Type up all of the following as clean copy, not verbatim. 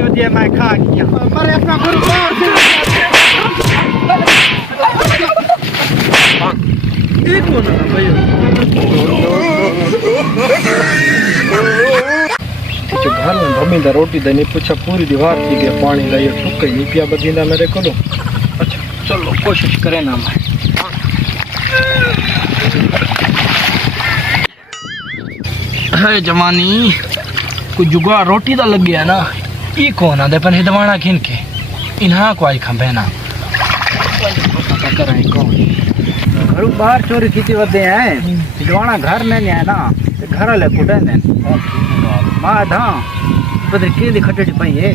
लगी होती है मैं खा गया अरे अपना गुरुवार एक होना भैया घर में भमींदा रोटी देनी पूछा पूरी दीवार थी गया पानी लाइए ठुक नहीं पिया बदींदा मेरे को। अच्छा चलो कोशिश करें ना मैं है जमानी कुछ जुगाड़ रोटी दा लग गया ना ये कौन आदे पर हिदवाना खिन के इन्हा को आई खंबे ना कराए कौन घर बाहर चोरी की वदे हैं हिदवाना घर में नहीं है ना घर वाले कुटे ने मां धा बदर के दी खटड़ी पई है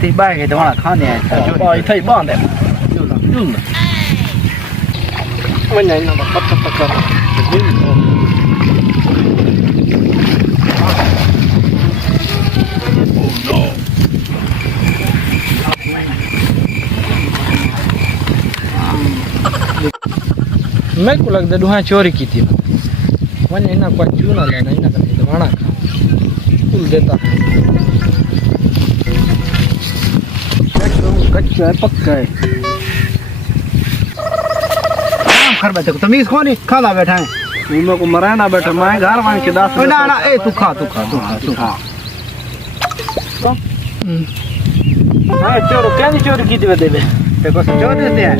ते बाय के हिदवाना खाने है भाई थई बांधे चलो वन्या इना पत्ता पक्का मैं को लगता दुहा चोरी की थी वन इना को चूना लेना इना करके दवाना खा कुल देता है कच्चा है पक्का है काम कर बैठे तमीज खोनी खाना बैठा है मेरे को मराना बैठा मैं घर वान के दास ना ना ए तू खा हां चोर क्या चोरी की थी देवे देखो चोर देते हैं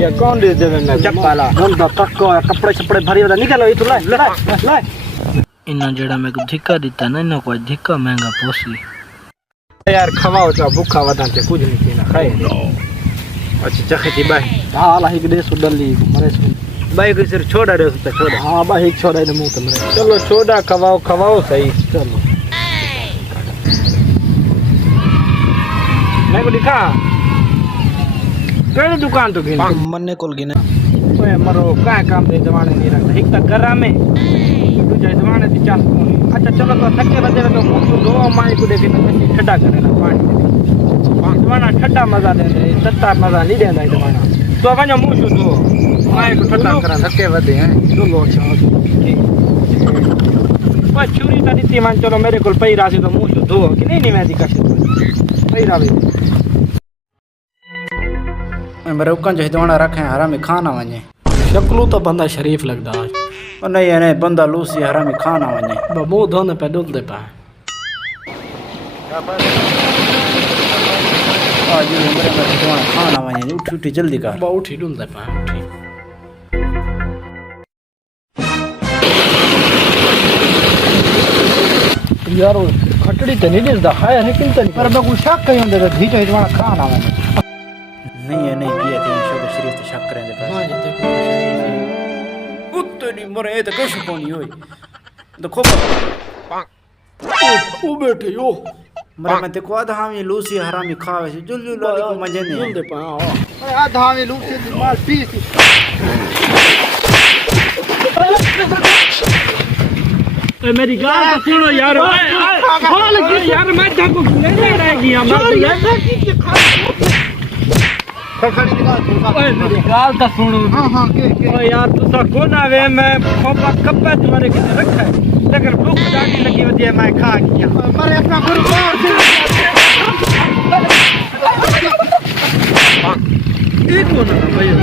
ये कौन दे देवे मैं चप्पाला हम दा तक्को कपड़े छपड़े भरी वाला निकालो ये तू ले इना जेड़ा मैं को धिक्का दिता ना इना को धिक्का महंगा पोसी यार खवाओ चा भूखा वदा के कुछ नहीं पीना खाए अच्छा चखती बाई हां ला एक दे सुडली मरे सु बाई को सिर छोड़ा दे तो छोड़ा हां बाई एक छोड़ा दे मुंह तमरे चलो छोड़ा खवाओ सही चलो मैं को दिखा केड़ी दुकान तो गिन मन्ने कोल गिने ओए मरो का काम दे जमाने नहीं रखता एक तक गरा में दूसरे जमाने दी चास कोनी अच्छा चलो तो थके बदे तो मुंह दो माई को देखे तो ठड्डा करे ना पानी जमाना ठड्डा मजा दे सत्ता मजा नहीं देना जमाना तो वनो मुंह दो माई को ठड्डा करा थके बदे हैं दो लो अच्छा ठीक पर चूरी ता दी मान चलो मेरे कोल पई रासी तो मुंह दो कि नहीं मैं दी कश पई रावे मेरे उकन जो हिदवाना रखे हरामी खाना वने शक्लू तो बंदा शरीफ लगदा आज नहीं नहीं बंदा लूसी हरामी खाना वने बबू धोने पे डुल दे पा आज मेरे में हिदवाना खाना वने उठी जल्दी कर बा उठी डुल दे पा यार खटड़ी तो नहीं दिसदा है लेकिन तो पर बगू शक कहीं दे धीचो हिदवाना खाना वने नहीं है नहीं पिया थे शो शरीफ तो शक करें दे पास हां जी देखो उतनी मरे तो कैसे कोनी होई देखो ओ बैठे यो मरे मैं देखो आधा हम ये लूसी हरामी खावे से जुल लाली को मजे नहीं दे पा आधा हम ये लूसी माल पीस ए मेरी गाल तो सुनो यार बोल यार मैं जाको ले रहेगी हमारे यार की खा खड़ी निकाल ओए मेरी गाल तो सुनो हां के ओ यार तू सा कौन आवे मैं खोपा कप्पा तुम्हारे किने रखा है लेकिन भूख जागी लगी होती है मैं खा गया मरे अपना गुरुवार एक होना भैया